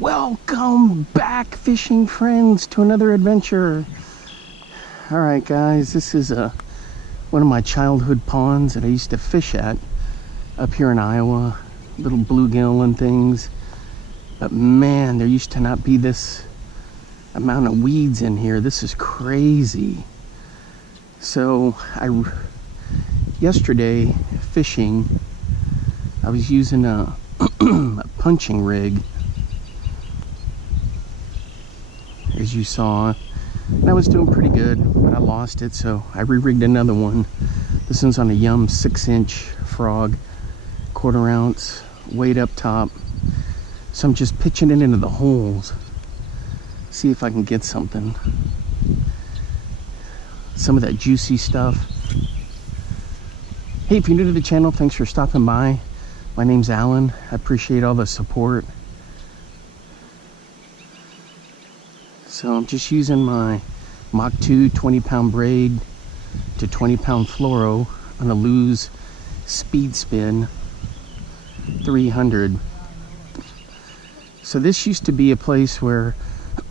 Welcome back, fishing friends, to another adventure. All right, guys, this is one of my childhood ponds that I used to fish at up here in Iowa. Little bluegill and things. But man, there used to not be this amount of weeds in here. This is crazy. So yesterday fishing, I was using a punching rig, as you saw, and I was doing pretty good, but I lost it, so I re-rigged another one. This one's on a Yum 6-inch frog, 1/4 ounce, weight up top. So I'm just pitching it into the holes, see if I can get something, some of that juicy stuff. Hey, if you're new to the channel, thanks for stopping by. My name's Alan. I appreciate all the support. So I'm just using my Mach 2 20-pound braid to 20-pound fluoro on a Lew's Speed Spin 300. So this used to be a place where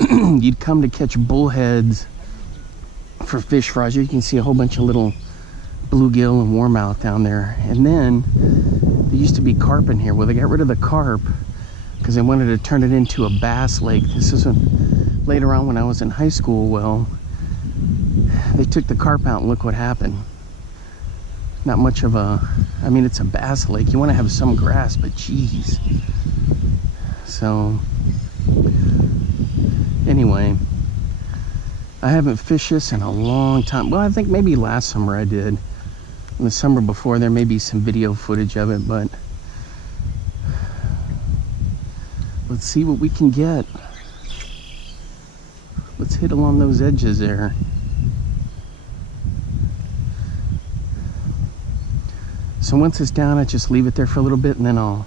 you'd come to catch bullheads for fish fries. You can see a whole bunch of little bluegill and warmouth down there. And then there used to be carp in here. Well, they got rid of the carp because they wanted to turn it into a bass lake. This is later on when I was in high school. Well, they took the carp out and look what happened. Not much of a, I mean, it's a bass lake. You want to have some grass, but geez. So anyway, I haven't fished this in a long time. Well, I think maybe last summer I did. In the summer before, there may be some video footage of it, but let's see what we can get. Let's hit along those edges there. So once it's down, I just leave it there for a little bit, and then I'll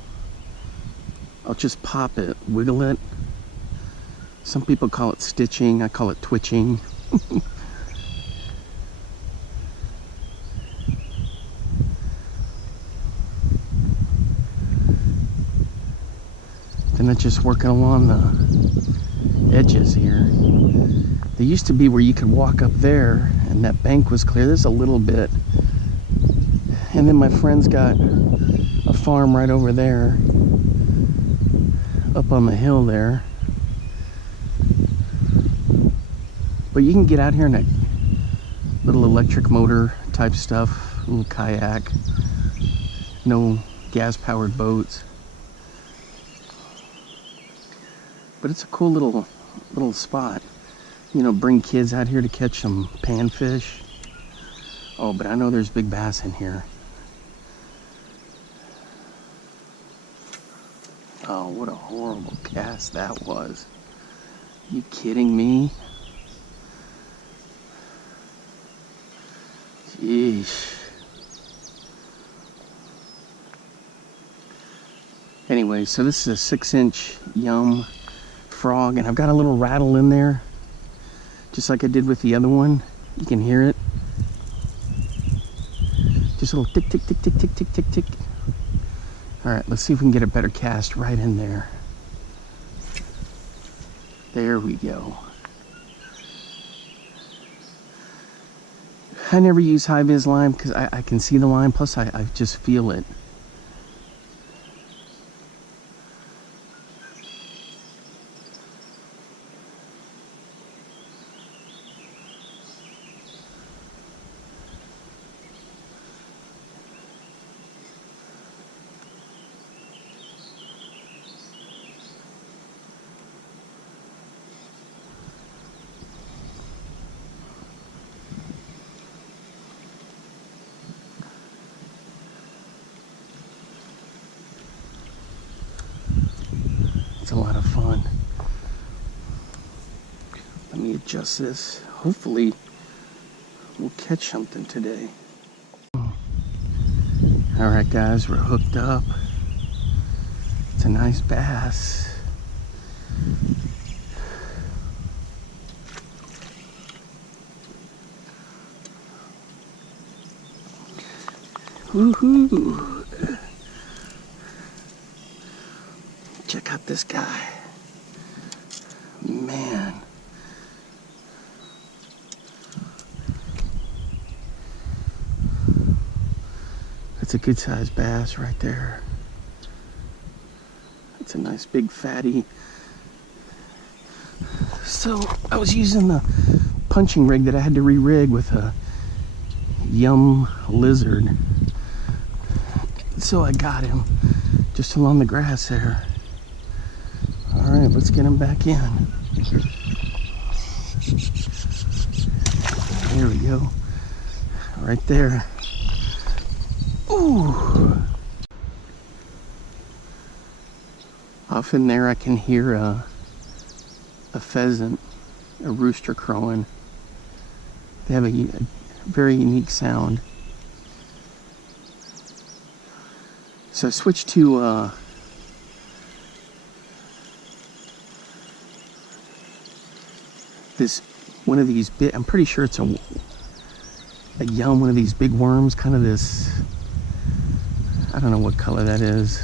just pop it, wiggle it. Some people call it stitching, I call it twitching. Then I just working along the edges here. There used to be where you could walk up there and that bank was clear. There's a little bit. And then my friend's got a farm right over there, up on the hill there. But you can get out here in a little electric motor type stuff, a little kayak, no gas powered boats. But it's a cool little spot. You know, bring kids out here to catch some panfish. Oh, but I know there's big bass in here. Oh, what a horrible cast that was. Are you kidding me? Yeesh. Anyway, so this is a 6-inch Yum frog, and I've got a little rattle in there, just like I did with the other one. You can hear it. Just a little tick, tick, tick, tick, tick, tick, tick, tick. All right, let's see if we can get a better cast right in there. There we go. I never use high-vis line because I can see the line, plus I just feel it. It's a lot of fun. Let me adjust this. Hopefully we'll catch something today. All right, guys, we're hooked up. It's a nice bass. Woohoo! Check out this guy. That's a good sized bass right there. It's a nice big fatty. So I was using the punching rig that I had to re-rig with a Yum lizard. So I got him just along the grass there. All right, let's get him back in. There we go. Right there. Ooh. Off in there I can hear a pheasant, a rooster crowing. They have a very unique sound. So I switched to this one of these big, I'm pretty sure it's a Yum, one of these big worms, kind of this, I don't know what color that is.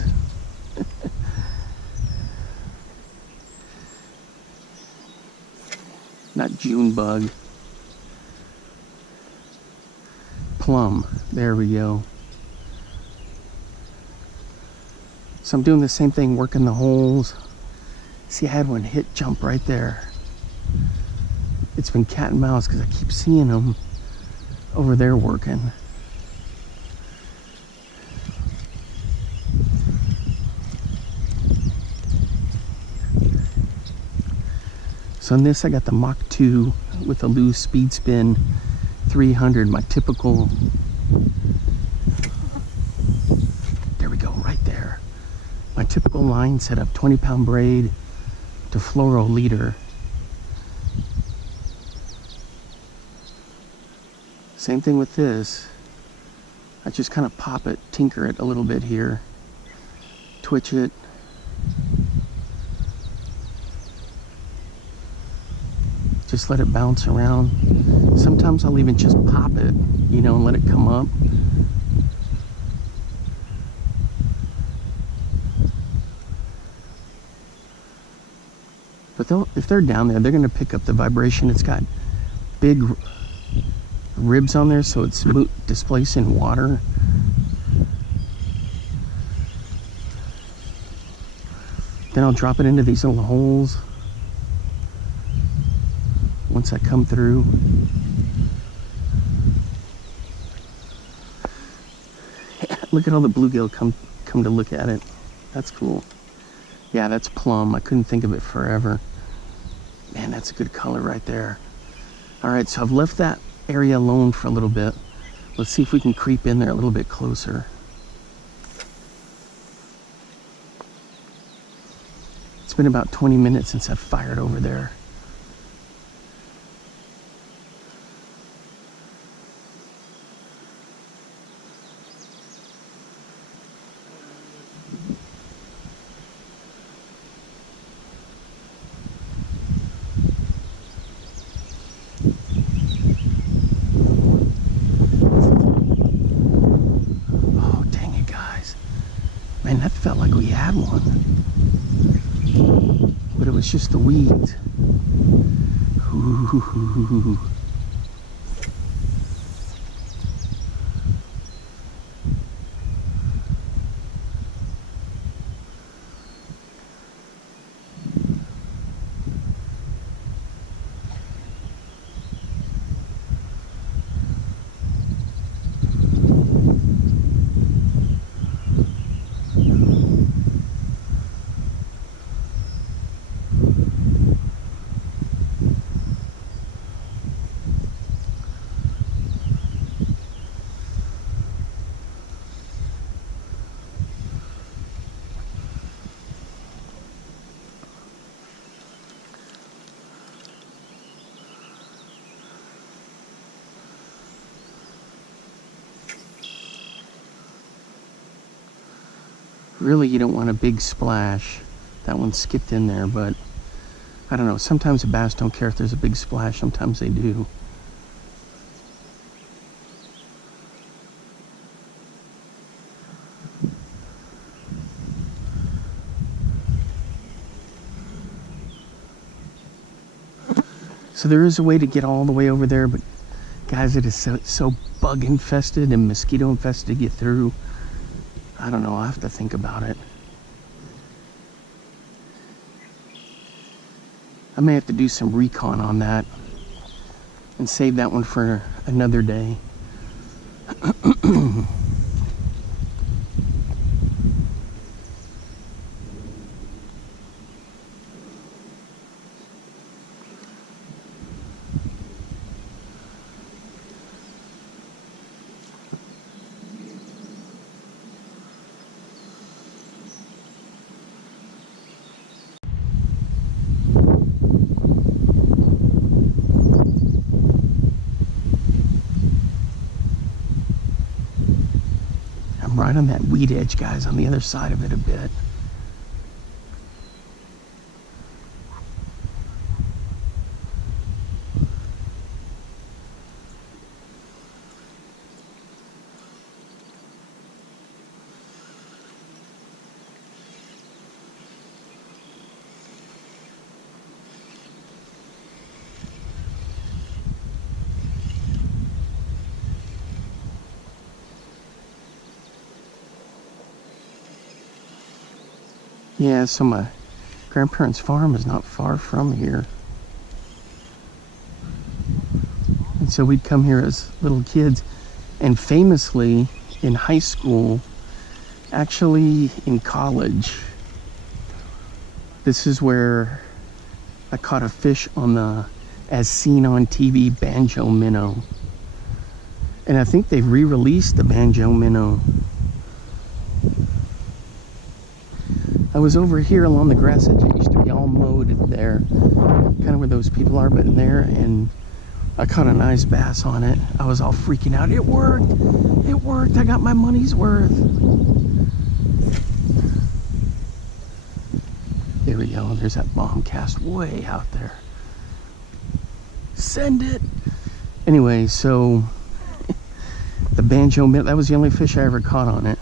Not June bug. Plum. There we go. So I'm doing the same thing, working the holes. See, I had one hit jump right there. It's been cat and mouse because I keep seeing them over there working. So on this I got the Mach 2 with a loose speed spin 300, my typical. There we go, right there. My typical line setup, 20-pound braid to fluoro leader. Same thing with this. I just kind of pop it, tinker it a little bit here, twitch it. Just let it bounce around. Sometimes I'll even just pop it, you know, and let it come up. But if they're down there, they're going to pick up the vibration. It's got big ribs on there, so it's displacing water. Then I'll drop it into these little holes once I come through. Look at all the bluegill come to look at it. That's cool. Yeah, that's plum. I couldn't think of it forever. Man, that's a good color right there. All right, so I've left that area alone for a little bit. Let's see if we can creep in there a little bit closer. It's been about 20 minutes since I've fired over there. Man, that felt like we had one, but it was just the weeds. Ooh. Really, you don't want a big splash. That one skipped in there, but I don't know. Sometimes the bass don't care if there's a big splash. Sometimes they do. So there is a way to get all the way over there, but guys, it is so bug infested and mosquito infested to get through. I don't know, I'll have to think about it. I may have to do some recon on that and save that one for another day. Right on that weed edge, guys, on the other side of it a bit. Yeah, so my grandparents' farm is not far from here. And so we'd come here as little kids. And famously, in high school, actually in college, this is where I caught a fish on the, as seen on TV, Banjo Minnow. And I think they've re-released the Banjo Minnow. I was over here along the grass edge. It used to be all mowed there, kind of where those people are, but in there, and I caught a nice bass on it. I was all freaking out. It worked! It worked! I got my money's worth! There we go. There's that bomb cast way out there. Send it! Anyway, so the Banjo Minnow, that was the only fish I ever caught on it.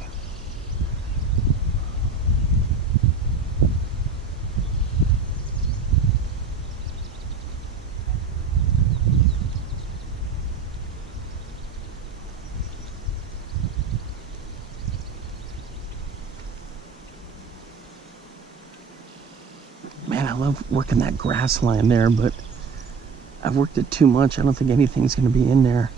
Man, I love working that grass line there, but I've worked it too much. I don't think anything's going to be in there.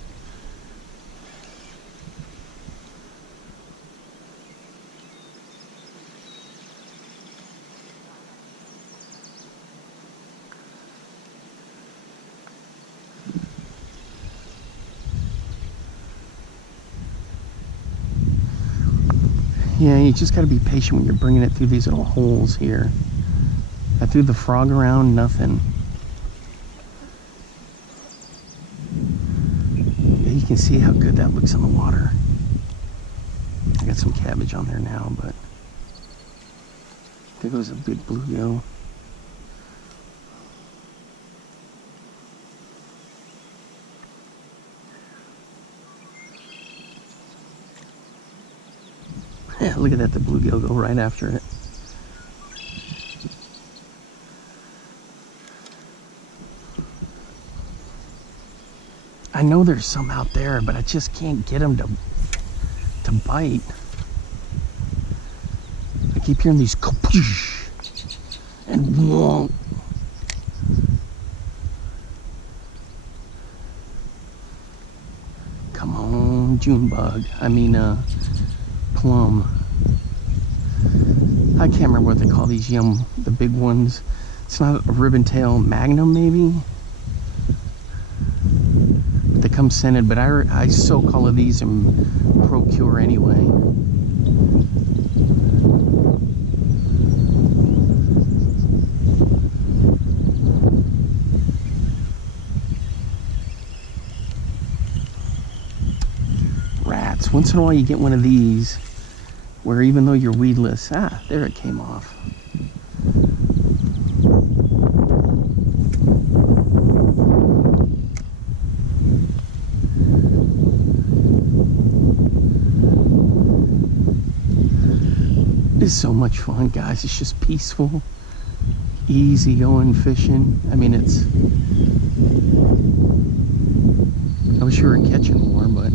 Yeah, you just got to be patient when you're bringing it through these little holes here. I threw the frog around, nothing. Yeah, you can see how good that looks in the water. I got some cabbage on there now, but there goes a big bluegill. Yeah, look at that, the bluegill go right after it. I know there's some out there, but I just can't get them to bite. I keep hearing these kapoosh and wonk. Come on, June bug. I mean, plum. I can't remember what they call these the big ones. It's not a ribbon tail magnum, maybe? They come scented, but I soak all of these and procure anyway. Rats. Once in a while you get one of these where even though you're weedless, there it came off. It's so much fun, guys. It's just peaceful, easy going fishing. I mean, I wish we were catching more, but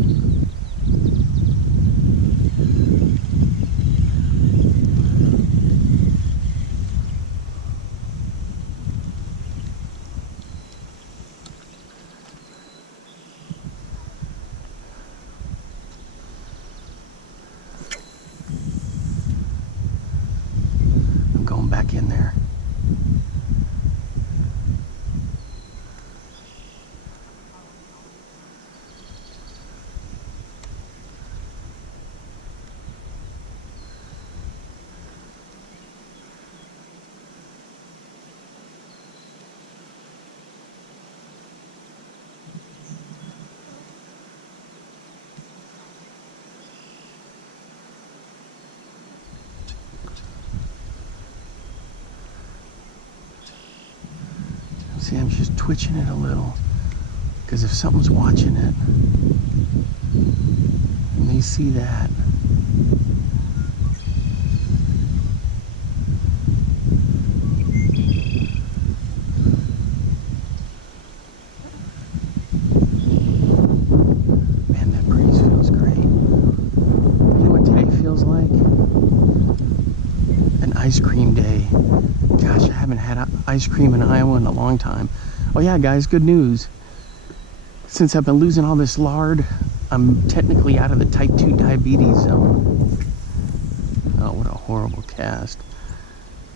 back in there. See, I'm just twitching it a little, because if something's watching it and they see that, man, that breeze feels great. You know what today feels like? An ice cream day. Gosh, I haven't had ice cream in Iowa in a long time. Oh yeah, guys, good news. Since I've been losing all this lard, I'm technically out of the type 2 diabetes zone. Oh, what a horrible cast.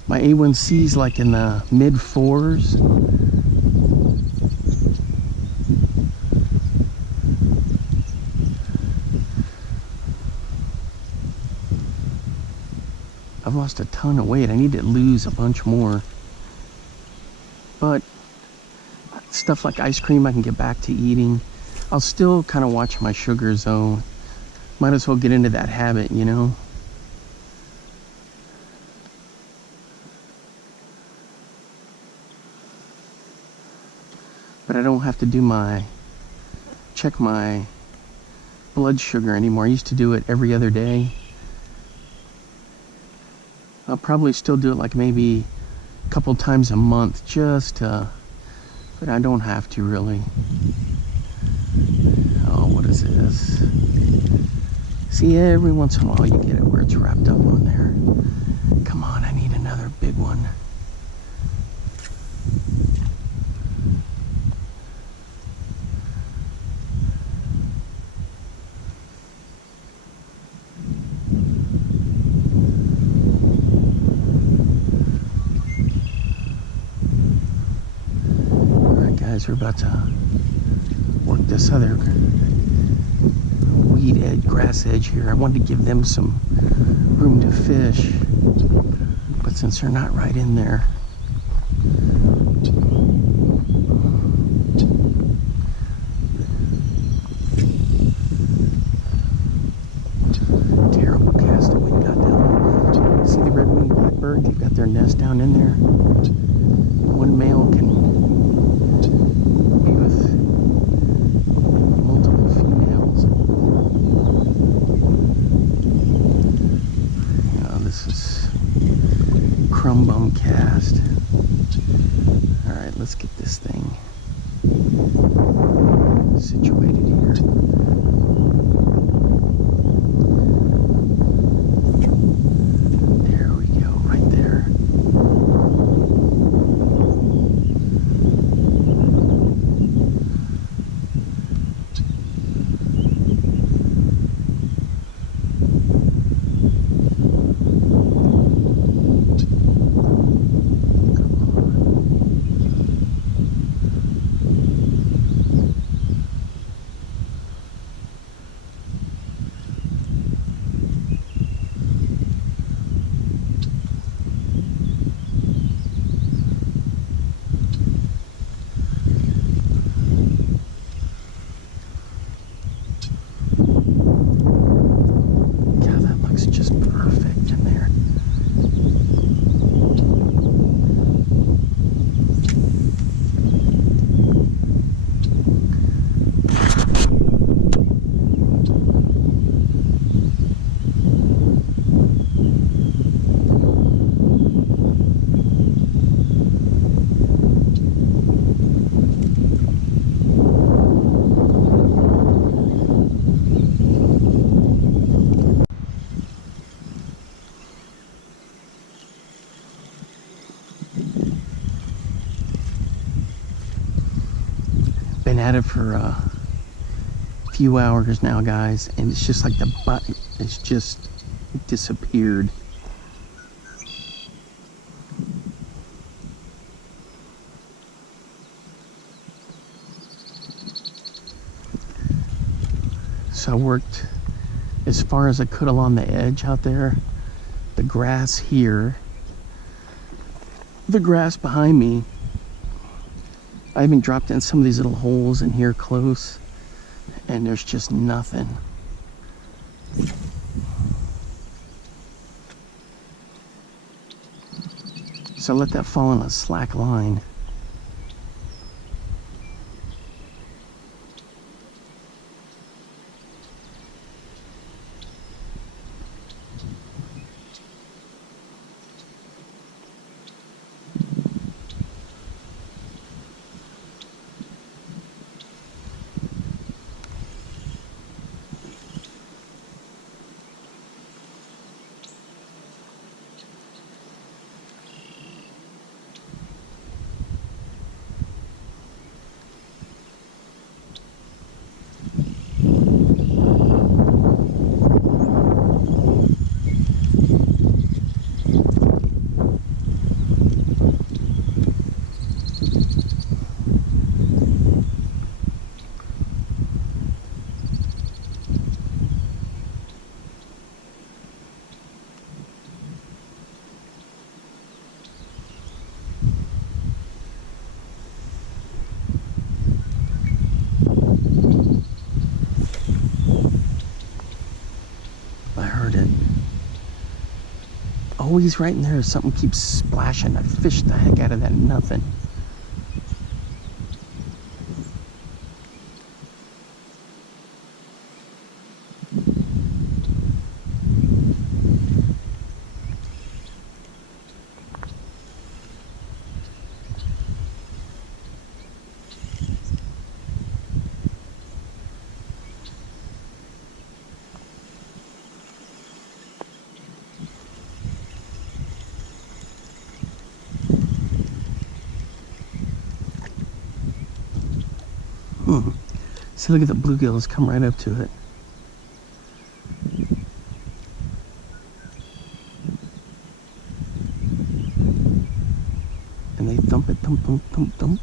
My A1C's like in the mid 4s. I've lost a ton of weight. I need to lose a bunch more. But stuff like ice cream I can get back to eating. I'll still kind of watch my sugars though. Might as well get into that habit, you know? But I don't have to do check my blood sugar anymore. I used to do it every other day. I'll probably still do it like maybe a couple times a month, but I don't have to really. Oh, what is this? See, every once in a while you get it where it's wrapped up on there. Come on, I need another big one. We're about to work this other weed edge, grass edge here. I wanted to give them some room to fish, but since they're not right in there, terrible cast that we got down there. See the red-winged blackbird? They've got their nest down in there. One male can bum cast. All right, let's get this thing situated here. There we go, right there. Been at it for a few hours now, guys, and it's just like the bite, it's just disappeared. I worked as far as I could along the edge out there. The grass here, the grass behind me. I even dropped in some of these little holes in here close, and there's just nothing. So I let that fall on a slack line. Always right in there, something keeps splashing. I fished the heck out of that, nothing. So look at the bluegills come right up to it. And they thump it, thump, thump, thump, thump.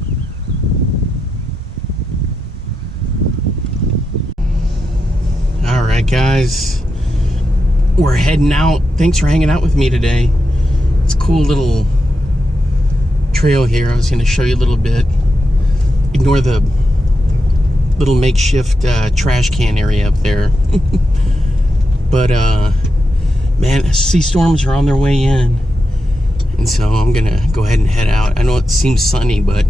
All right, guys, we're heading out. Thanks for hanging out with me today. It's a cool little trail here. I was going to show you a little bit. Ignore the little makeshift trash can area up there. But man, sea storms are on their way in, and so I'm gonna go ahead and head out. I know it seems sunny, but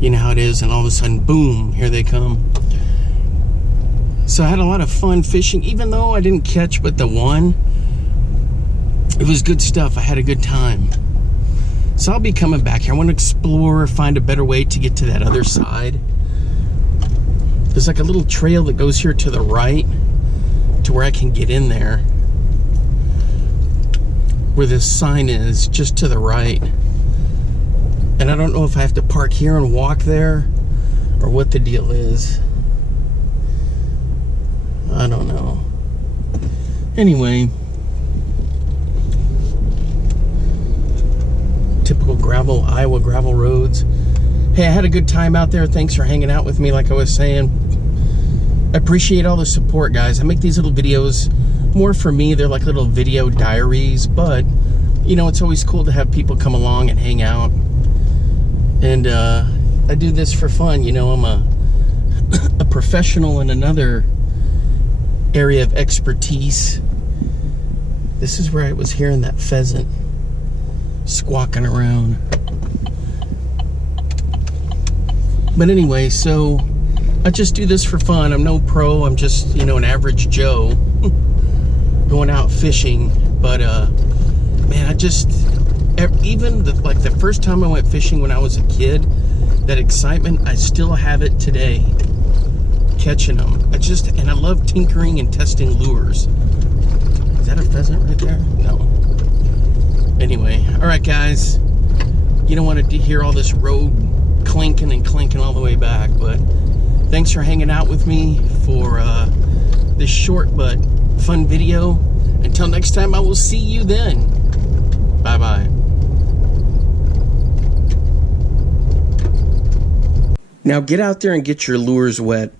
you know how it is, and all of a sudden, boom, here they come. So I had a lot of fun fishing, even though I didn't catch but the one. It was good stuff. I had a good time. So I'll be coming back here. I want to explore, find a better way to get to that other side. There's like a little trail that goes here to the right to where I can get in there, where this sign is, just to the right. And I don't know if I have to park here and walk there or what the deal is. I don't know. Anyway, typical gravel, Iowa gravel roads. Hey, I had a good time out there. Thanks for hanging out with me, like I was saying. I appreciate all the support, guys. I make these little videos more for me. They're like little video diaries, but you know, it's always cool to have people come along and hang out. And I do this for fun. You know, I'm a professional in another area of expertise. This is where I was hearing that pheasant squawking around. But anyway, so I just do this for fun. I'm no pro. I'm just, you know, an average Joe going out fishing. But man, I just, even like the first time I went fishing when I was a kid, that excitement, I still have it today, catching them. And I love tinkering and testing lures. Is that a pheasant right there? No. Anyway, all right, guys, you don't want to hear all this road clinking and clinking all the way back, but thanks for hanging out with me for this short but fun video. Until next time, I will see you then. Bye-bye. Now get out there and get your lures wet.